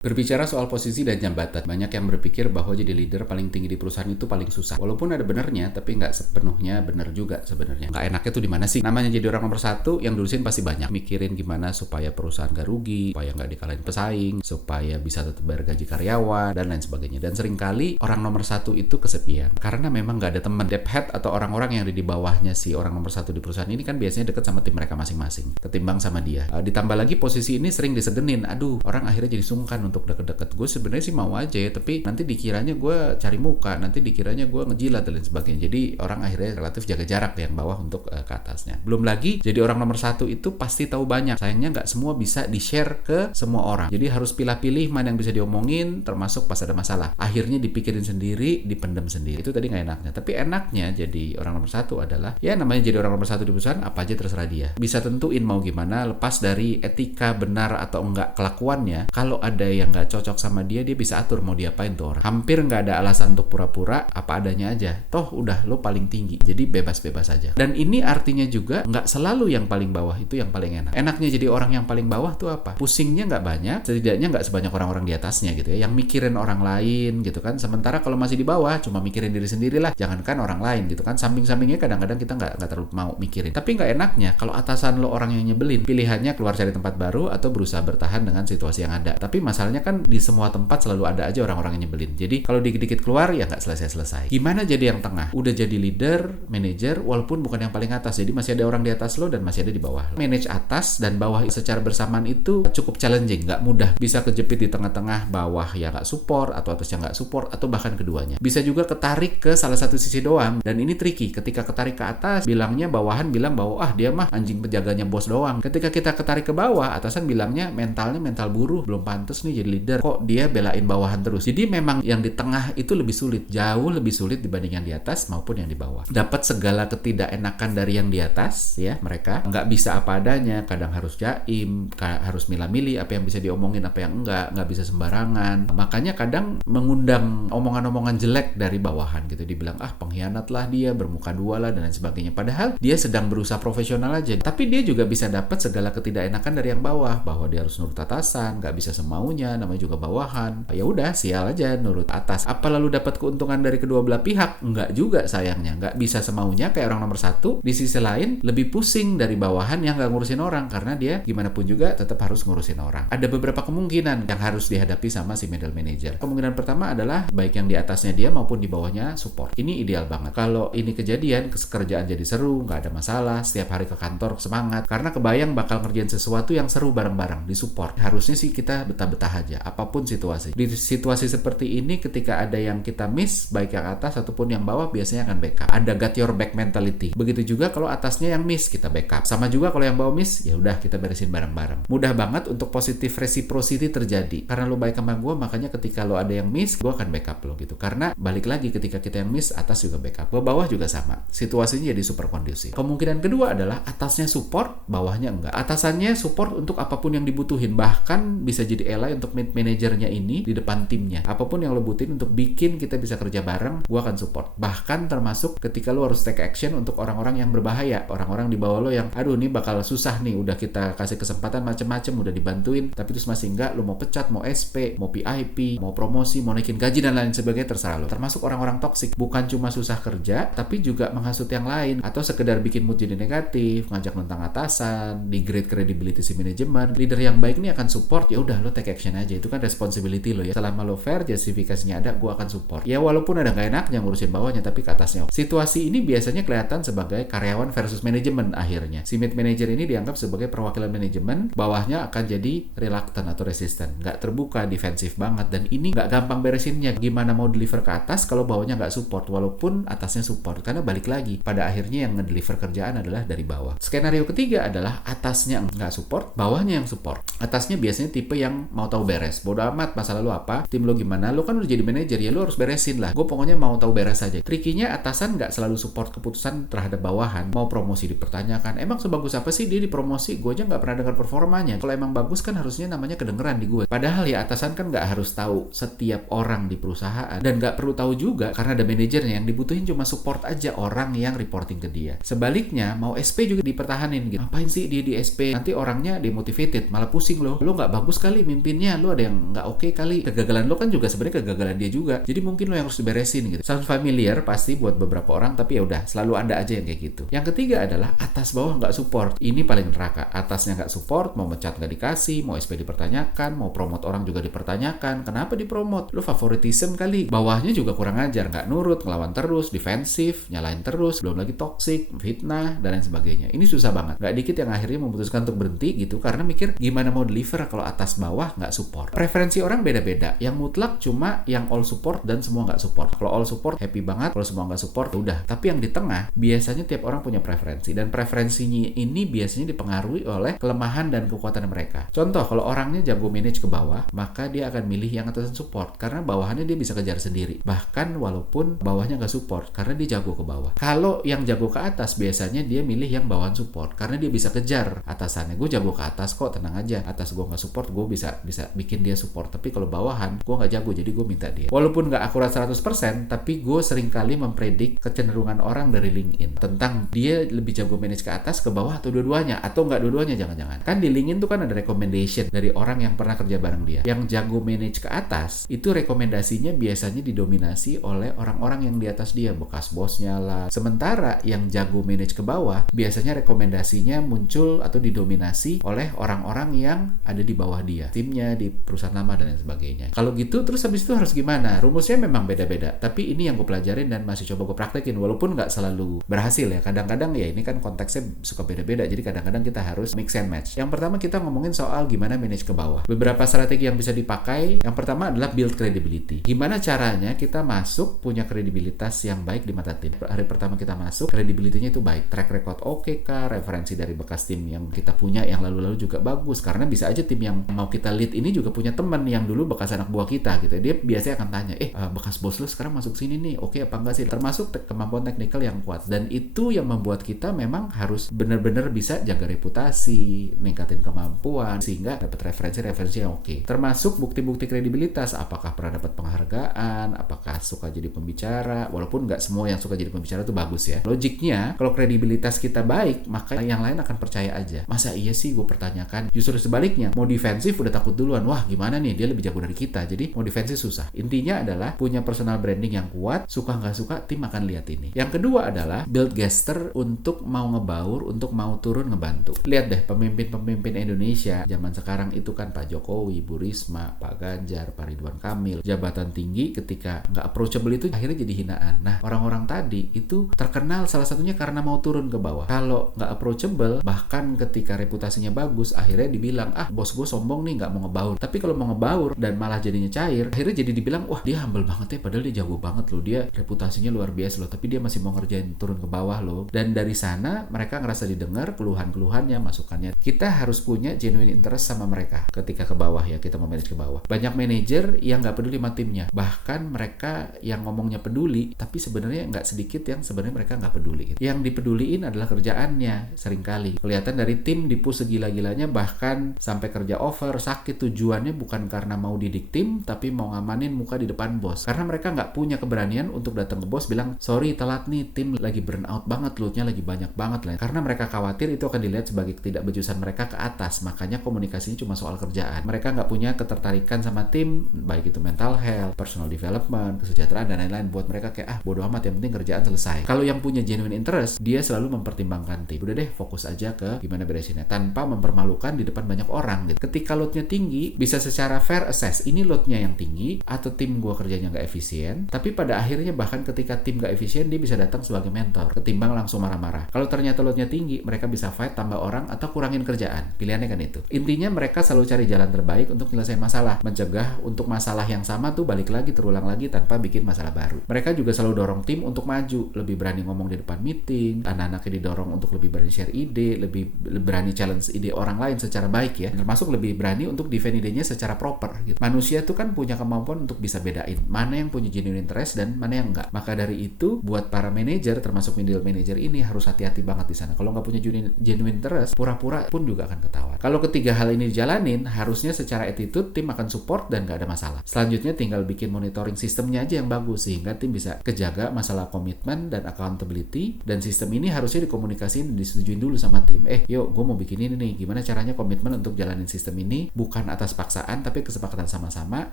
Berbicara soal posisi dan jabatan, banyak yang berpikir bahwa jadi leader paling tinggi di perusahaan itu paling susah. Walaupun ada benernya, tapi nggak sepenuhnya bener juga sebenarnya. Nggak enaknya tuh di mana sih? Namanya jadi orang nomor satu, yang diurusin pasti banyak. Mikirin gimana supaya perusahaan gak rugi, supaya nggak dikalahin pesaing, supaya bisa tetap bayar gaji karyawan, dan lain sebagainya. Dan seringkali orang nomor satu itu kesepian. Karena memang nggak ada teman. Dep head atau orang-orang yang ada di bawahnya si orang nomor satu di perusahaan ini kan biasanya deket sama tim mereka masing-masing. Ketimbang sama dia. Ditambah lagi posisi ini sering disegenin. Aduh, orang akhirnya jadi sungkan untuk deket-deket. Gue sebenarnya sih mau aja ya, tapi nanti dikiranya gue cari muka, nanti dikiranya gue ngejilat dan lain sebagainya. Jadi orang akhirnya relatif jaga jarak yang bawah untuk ke atasnya. Belum lagi jadi orang nomor satu itu pasti tahu banyak. Sayangnya nggak semua bisa di-share ke semua orang. Jadi harus pilih-pilih mana yang bisa diomongin, termasuk pas ada masalah. Akhirnya dipikirin sendiri, dipendam sendiri. Itu tadi nggak enaknya. Tapi enaknya jadi orang nomor satu adalah ya namanya jadi orang nomor satu di perusahaan, apa aja terserah dia. Bisa tentuin mau gimana, lepas dari etika benar atau enggak kelakuannya. Kalau ada yang nggak cocok sama dia bisa atur mau diapain tuh orang. Hampir nggak ada alasan untuk pura-pura, apa adanya aja. Toh udah lo paling tinggi, jadi bebas-bebas aja. Dan ini artinya juga nggak selalu yang paling bawah itu yang paling enak. Enaknya jadi orang yang paling bawah tuh apa? Pusingnya nggak banyak, setidaknya nggak sebanyak orang-orang di atasnya gitu ya, yang mikirin orang lain gitu kan. Sementara kalau masih di bawah cuma mikirin diri sendiri lah, jangankan orang lain gitu kan. Samping-sampingnya kadang-kadang kita nggak terlalu mau mikirin. Tapi nggak enaknya kalau atasan lo orang yang nyebelin, pilihannya keluar cari tempat baru atau berusaha bertahan dengan situasi yang ada. Tapi masalahnya kan di semua tempat selalu ada aja orang-orang yang nyebelin. Jadi kalau dikit-dikit keluar ya nggak selesai-selesai. Gimana jadi yang tengah? Udah jadi leader, manager, walaupun bukan yang paling atas. Jadi masih ada orang di atas lo dan masih ada di bawah lo. Manage atas dan bawah secara bersamaan itu cukup challenging, nggak mudah. Bisa kejepit di tengah-tengah, bawah ya nggak support, atau atas yang nggak support, atau bahkan keduanya. Bisa juga ketarik ke salah satu sisi doang, dan ini tricky. Ketika ketarik ke atas, bilangnya bawahan bilang bahwa dia mah anjing penjaganya bos doang. Ketika kita ketarik ke bawah, atasan bilangnya mentalnya mental buruh, belum pantas nih jadi leader. Kok dia belain bawahan terus. Jadi memang yang di tengah itu lebih sulit, jauh lebih sulit dibanding yang di atas maupun yang di bawah. Dapat segala ketidakenakan dari yang di atas ya, mereka nggak bisa apa adanya, kadang harus jaim, harus milah-milih apa yang bisa diomongin, apa yang nggak bisa sembarangan. Makanya kadang mengundang omongan-omongan jelek dari bawahan gitu, dibilang pengkhianat lah dia, bermuka dua lah dan lain sebagainya. Padahal dia sedang berusaha profesional aja, tapi dia juga bisa dapat segala ketidakenakan dari yang bawah, bahwa dia harus nurut atasan, nggak bisa semaunya, namanya juga bawahan. Ya udah, sial aja nurut atas. Apa lalu dapat keuntungan dari kedua belah pihak? Enggak juga sayangnya. Nggak bisa semaunya kayak orang nomor satu. Di sisi lain lebih pusing dari bawahan yang nggak ngurusin orang, karena dia gimana pun juga tetap harus ngurusin orang. Ada beberapa kemungkinan yang harus dihadapi sama si middle manager. Kemungkinan pertama adalah baik yang di atasnya dia maupun di bawahnya support. Ini ideal banget. Kalau ini kejadian, kerjaan jadi seru, nggak ada masalah, setiap hari ke kantor semangat, karena kebayang bakal ngerjain sesuatu yang seru bareng-bareng, disupport. Harusnya sih kita betah-betah aja, apapun situasi. Di situasi seperti ini, ketika ada yang kita miss, baik yang atas ataupun yang bawah, biasanya akan backup. Ada got your back mentality. Begitu juga kalau atasnya yang miss, kita backup. Sama juga kalau yang bawah miss, ya udah kita beresin bareng-bareng. Mudah banget untuk positive reciprocity terjadi. Karena lo baik sama gue, makanya ketika lo ada yang miss, gue akan backup lo gitu. Karena balik lagi, ketika kita yang miss, atas juga backup. Ke bawah juga sama. Situasinya jadi super kondusif. Kemungkinan kedua adalah atasnya support, bawahnya enggak. Atasannya support untuk apapun yang dibutuhin. Bahkan bisa jadi ally untuk manajernya ini di depan timnya. Apapun yang lo butuhin untuk bikin kita bisa kerja bareng, gue akan support. Bahkan termasuk ketika lo harus take action untuk orang-orang yang berbahaya. Orang-orang di bawah lo yang, aduh ini bakal susah nih, udah kita kasih kesempatan macem-macem, udah dibantuin, tapi terus masih enggak, lo mau pecat, mau SP, mau PIP, mau promosi, mau naikin gaji dan lain sebagainya, terserah lo. Termasuk orang-orang toksik. Bukan cuma susah kerja, tapi juga menghasut yang lain. Atau sekedar bikin mood jadi negatif, ngajak tentang atasan, degrade credibility si manajemen. Leader yang baik ini akan support, ya udah lo take action aja. Itu kan responsibility lo ya. Selama lo fair, justifikasinya ada, gue akan support. Ya walaupun ada gak enaknya ngurusin bawahnya, tapi ke atasnya. Situasi ini biasanya kelihatan sebagai karyawan versus manajemen akhirnya. Si mid manager ini dianggap sebagai perwakilan manajemen, bawahnya akan jadi reluctant atau resistant. Gak terbuka, defensif banget. Dan ini gak gampang beresinnya. Gimana mau deliver ke atas kalau bawahnya gak support, walaupun atasnya support. Karena balik lagi, pada akhirnya yang ngedeliver kerjaan adalah dari bawah. Skenario ketiga adalah atasnya nggak support, bawahnya yang support. Atasnya biasanya tipe yang mau tahu beres. Bodo amat masalah lu apa, tim lu gimana, lu kan udah jadi manajer ya, lu harus beresin lah. Gue pokoknya mau tahu beres aja. Trikinya atasan nggak selalu support keputusan terhadap bawahan. Mau promosi dipertanyakan, emang sebagus apa sih dia dipromosi? Gue aja nggak pernah dengar performanya. Kalau emang bagus kan harusnya namanya kedengeran di gue. Padahal ya atasan kan nggak harus tahu setiap orang di perusahaan, dan nggak perlu tahu juga karena ada manajernya. Yang dibutuhin cuma support aja orang yang reporting ke dia. Sebaliknya mau SP juga dipertahanin gitu. Ngapain sih dia di SP? Nanti orangnya demotivated, malah pusing loh. Lo nggak bagus kali mimpinnya kayaknya lu ada yang nggak oke kali. Kegagalan lu kan juga sebenarnya kegagalan dia juga. Jadi mungkin lu yang harus diberesin gitu. Sound familiar pasti buat beberapa orang, tapi ya udah, selalu ada aja yang kayak gitu. Yang ketiga adalah atas bawah nggak support. Ini paling neraka. Atasnya nggak support, mau mecat nggak dikasih, mau SP dipertanyakan, mau promote orang juga dipertanyakan. Kenapa dipromote? Lu favoritism kali. Bawahnya juga kurang ajar, nggak nurut, ngelawan terus, defensif, nyalain terus, belum lagi toxic, fitnah, dan lain sebagainya. Ini susah banget. Nggak dikit yang akhirnya memutuskan untuk berhenti gitu, karena mikir gimana mau deliver kalau atas bawah nggak support. Preferensi orang beda-beda. Yang mutlak cuma yang all support dan semua nggak support. Kalau all support happy banget, kalau semua nggak support udah. Tapi yang di tengah biasanya tiap orang punya preferensi, dan preferensinya ini biasanya dipengaruhi oleh kelemahan dan kekuatan mereka. Contoh, kalau orangnya jago manage ke bawah, maka dia akan milih yang atasan support karena bawahannya dia bisa kejar sendiri. Bahkan walaupun bawahnya nggak support, karena dia jago ke bawah. Kalau yang jago ke atas, biasanya dia milih yang bawahan support karena dia bisa kejar atasannya. Gue jago ke atas kok, tenang aja. Atas gue nggak support, gue bisa bikin dia support. Tapi kalau bawahan, gue nggak jago, jadi gue minta dia. Walaupun nggak akurat 100%, tapi gue seringkali mempredik kecenderungan orang dari LinkedIn tentang dia lebih jago manage ke atas, ke bawah, atau dua-duanya, atau nggak dua-duanya, jangan-jangan. Kan di LinkedIn tuh kan ada recommendation dari orang yang pernah kerja bareng dia. Yang jago manage ke atas, itu rekomendasinya biasanya didominasi oleh orang-orang yang di atas dia, bekas bosnya lah. Sementara yang jago manage ke bawah, biasanya rekomendasinya muncul atau didominasi oleh orang-orang yang ada di bawah dia, timnya, di perusahaan lama, dan lain sebagainya. Kalau gitu, terus habis itu harus gimana? Rumusnya memang beda-beda, tapi ini yang gue pelajarin dan masih coba gue praktekin, walaupun nggak selalu berhasil ya. Kadang-kadang ya ini kan konteksnya suka beda-beda, jadi kadang-kadang kita harus mix and match. Yang pertama kita ngomongin soal gimana manage ke bawah. Beberapa strategi yang bisa dipakai. Yang pertama adalah build credibility. Gimana caranya kita masuk punya kredibilitas yang baik di mata tim. Hari pertama kita masuk, credibility-nya itu baik. Track record oke kah? Referensi dari bekas tim yang kita punya yang lalu-lalu juga bagus. Karena bisa aja tim yang mau kita lead ini juga punya teman yang dulu bekas anak buah kita gitu. Dia biasanya akan tanya, bekas bos lu sekarang masuk sini nih, oke apa enggak sih? Termasuk kemampuan teknikal yang kuat. Dan itu yang membuat kita memang harus benar-benar bisa jaga reputasi, ningkatin kemampuan, sehingga dapat referensi yang oke. Termasuk bukti-bukti kredibilitas, apakah pernah dapat penghargaan, apakah suka jadi pembicara, walaupun nggak semua yang suka jadi pembicara itu bagus ya. Logiknya, kalau kredibilitas kita baik, maka yang lain akan percaya aja. Masa iya sih gue pertanyakan? Justru sebaliknya, mau defensif udah takut duluan. Wah gimana nih, dia lebih jago dari kita, jadi mau defensif susah. Intinya adalah punya personal branding yang kuat, suka nggak suka, tim akan lihat ini. Yang kedua adalah build gesture untuk mau ngebaur, untuk mau turun ngebantu. Lihat deh, pemimpin-pemimpin Indonesia zaman sekarang itu kan Pak Jokowi, Bu Risma, Pak Ganjar, Pak Ridwan Kamil, jabatan tinggi ketika nggak approachable itu akhirnya jadi hinaan. Nah, orang-orang tadi itu terkenal salah satunya karena mau turun ke bawah. Kalau nggak approachable, bahkan ketika reputasinya bagus, akhirnya dibilang, bos gue sombong nih, nggak mau ngebaur. Tapi kalau mau ngebaur dan malah jadinya cair, akhirnya jadi dibilang, wah dia humble banget ya, padahal dia jago banget loh, dia reputasinya luar biasa loh, tapi dia masih mau ngerjain turun ke bawah loh. Dan dari sana mereka ngerasa didengar keluhan-keluhannya, masukannya. Kita harus punya genuine interest sama mereka ketika ke bawah ya, kita mau manage ke bawah. Banyak manajer yang nggak peduli sama timnya, bahkan mereka yang ngomongnya peduli, tapi sebenarnya nggak sedikit yang sebenarnya mereka nggak peduli gitu. Yang dipeduliin adalah kerjaannya seringkali. Kelihatan dari tim dipush segila-gilanya, bahkan sampai kerja over, sakit. Tujuannya bukan karena mau didik tim, tapi mau ngamanin muka di depan bos. Karena mereka nggak punya keberanian untuk datang ke bos bilang, sorry telat nih, tim lagi burn out banget, loadnya lagi banyak banget lah. Karena mereka khawatir itu akan dilihat sebagai ketidakbejusan mereka ke atas, makanya komunikasinya cuma soal kerjaan. Mereka nggak punya ketertarikan sama tim, baik itu mental health, personal development, kesejahteraan, dan lain-lain. Buat mereka kayak, bodo amat, yang penting kerjaan selesai. Kalau yang punya genuine interest, dia selalu mempertimbangkan tim. Udah deh, fokus aja ke gimana beresinnya, tanpa mempermalukan di depan banyak orang gitu. Ketika loadnya tinggi, bisa secara fair assess, ini loadnya yang tinggi, atau tim gue kerjanya nggak efisien. Tapi pada akhirnya, bahkan ketika tim nggak efisien, dia bisa datang sebagai mentor, ketimbang langsung marah-marah. Kalau ternyata loadnya tinggi, mereka bisa fight, tambah orang, atau kurangin kerjaan. Pilihannya kan itu. Intinya mereka selalu cari jalan terbaik untuk menyelesaikan masalah, mencegah untuk masalah yang sama tuh balik lagi, terulang lagi tanpa bikin masalah baru. Mereka juga selalu dorong tim untuk maju, lebih berani ngomong di depan meeting, anak-anaknya didorong untuk lebih berani share ide, lebih berani challenge ide orang lain secara baik ya, termasuk lebih berani untuk defend idenya secara proper gitu. Manusia tuh kan punya kemampuan untuk bisa bedain mana yang punya genuine interest dan mana yang enggak. Maka dari itu, buat para manajer, termasuk middle manager ini harus hati-hati banget di sana. Kalau nggak punya genuine interest, pura-pura pun juga akan ketahuan. Kalau ketiga hal ini dijalanin, harusnya secara attitude tim akan support dan nggak ada masalah. Selanjutnya tinggal bikin monitoring sistemnya aja yang bagus, sehingga tim bisa kejaga masalah komitmen dan accountability. Dan sistem ini harusnya dikomunikasiin dan disetujuin dulu sama tim. Yuk, gue mau bikin ini nih. Gimana caranya komitmen untuk jalanin sistem ini? Bukan atas paksaan tapi kesepakatan sama-sama,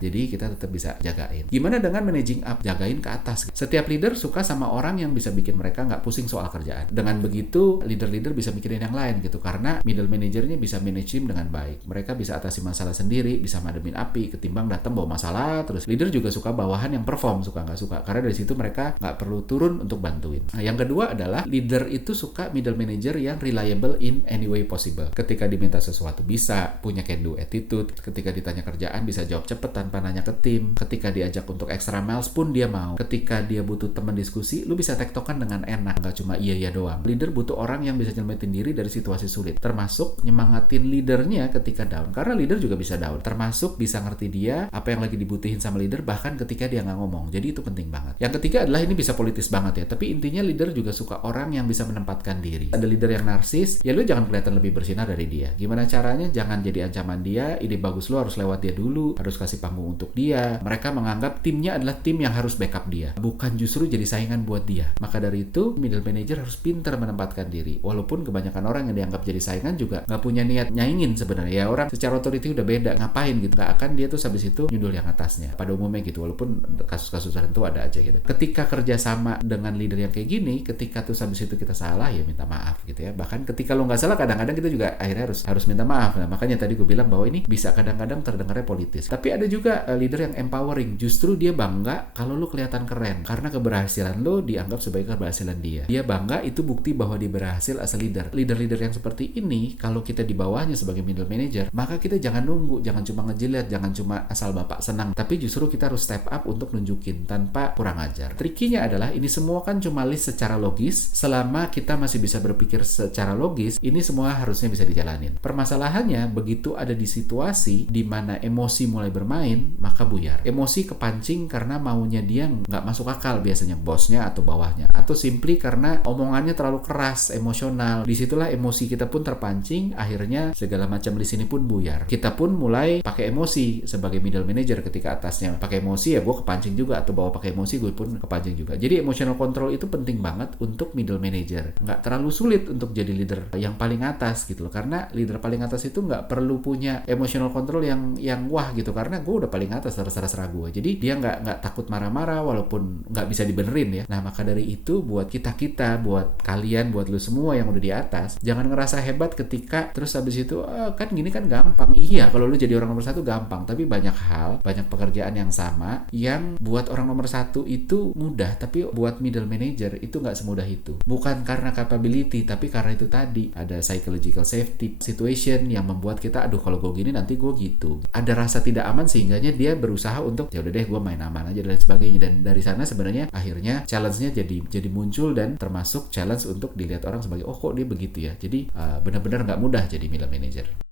jadi kita tetap bisa jagain. Gimana dengan managing up, jagain ke atas? Setiap leader suka sama orang yang bisa bikin mereka nggak pusing soal kerjaan. Dengan begitu leader-leader bisa mikirin yang lain gitu, karena middle manajernya bisa manage tim dengan baik. Mereka bisa atasi masalah sendiri, bisa mademin api ketimbang datang bawa masalah terus. Leader juga suka bawahan yang perform, suka nggak suka, karena dari situ mereka nggak perlu turun untuk bantuin. Nah, yang kedua adalah leader itu suka middle manager yang reliable in any way possible. Ketika diminta sesuatu bisa, punya can do attitude. Ketika ditanya kerjaan bisa jawab cepet tanpa nanya ke tim. Ketika diajak untuk extra miles pun dia mau. Ketika dia butuh teman diskusi, lu bisa tektokan dengan enak, nggak cuma iya doang. Leader butuh orang yang bisa nyelamatin diri dari situasi sulit, termasuk nyemangatin leadernya ketika down, karena leader juga bisa down, termasuk bisa ngerti dia apa yang lagi dibutuhin sama leader bahkan ketika dia nggak ngomong. Jadi itu penting banget. Yang ketiga adalah, ini bisa politis banget ya, tapi intinya leader juga suka orang yang bisa menempatkan diri. Ada leader yang narsis, ya lu jangan kelihatan lebih bersinar dari dia. Gimana caranya? Jangan jadi ancaman dia. Ide bagus lu harus lewat dia dulu, harus kasih panggung untuk dia. Mereka menganggap timnya adalah tim yang harus backup dia, bukan justru jadi saingan buat dia. Maka dari itu middle manager harus pintar menempatkan diri. Walaupun kebanyakan orang yang dianggap jadi saingan juga nggak punya niat nyaingin sebenarnya. Ya orang secara authority udah beda, ngapain gitu. Nggak akan dia tuh habis itu nyundul yang atasnya. Pada umumnya gitu, walaupun kasus-kasus tertentu ada aja gitu. Ketika kerjasama dengan leader yang kayak gini, ketika tuh habis itu kita salah, ya minta maaf gitu ya. Bahkan ketika lo nggak salah, kadang-kadang kita juga akhirnya harus minta maaf. Nah, makanya tadi gue bilang bahwa ini bisa kadang-kadang terdengarnya politis. Tapi ada juga leader yang empowering. Justru dia bangga kalau lo kelihatan keren, karena keberhasilan lo dianggap sebagai keberhasilan dia. Dia bangga, itu bukti bahwa dia berhasil as a leader. Leader-leader yang seperti ini, kalau kita di bawahnya sebagai middle manager, maka kita jangan nunggu, jangan cuma ngejilat, jangan cuma asal bapak senang, tapi justru kita harus step up untuk nunjukin tanpa kurang ajar. Trikinya adalah, ini semua kan cuma list secara logis. Selama kita masih bisa berpikir secara logis, ini semua harusnya bisa dijalanin. Permasalahannya, begitu ada di situasi di mana emosi mulai bermain, maka buyar. Emosi kepancing karena maunya dia nggak masuk akal, biasanya bosnya atau bawahnya, atau simply karena omongannya terlalu keras, emosional. Disitulah emosi kita pun terpancing, akhirnya segala macam list ini pun buyar. Kita pun mulai pakai emosi sebagai middle manager. Ketika atasnya pakai emosi, ya gue kepancing juga, atau bawah pakai emosi, gue pun kepancing juga. Jadi emotional control itu penting banget untuk middle manager. Nggak terlalu sulit untuk jadi leader yang paling atas gitu loh, karena leader paling atas itu nggak perlu punya emotional control yang wah gitu, karena gue udah paling atas, terserah gue. Jadi dia nggak takut marah-marah walaupun nggak bisa dibenerin ya. Nah, maka dari itu buat kita, buat kalian, buat lu semua yang udah di atas, jangan ngerasa hebat ketika terus habis itu kan gini kan gampang. Iya, kalau lu jadi orang nomor 1 gampang, tapi banyak hal, banyak pekerjaan yang sama yang buat orang nomor 1 itu mudah, tapi buat middle manager itu nggak semudah itu. Bukan karena capability, tapi karena itu tadi ada psychological safety situation yang membuat kita, aduh kalau gue gini nanti gue gitu. Ada rasa tidak aman sehingganya dia berusaha untuk ya udah deh gue main aman aja dan lain sebagainya. Dan dari sana sebenarnya akhirnya challenge-nya jadi muncul, dan termasuk challenge untuk dilihat orang sebagai, oh kok dia begitu ya. Jadi benar-benar nggak mudah jadi middle manager.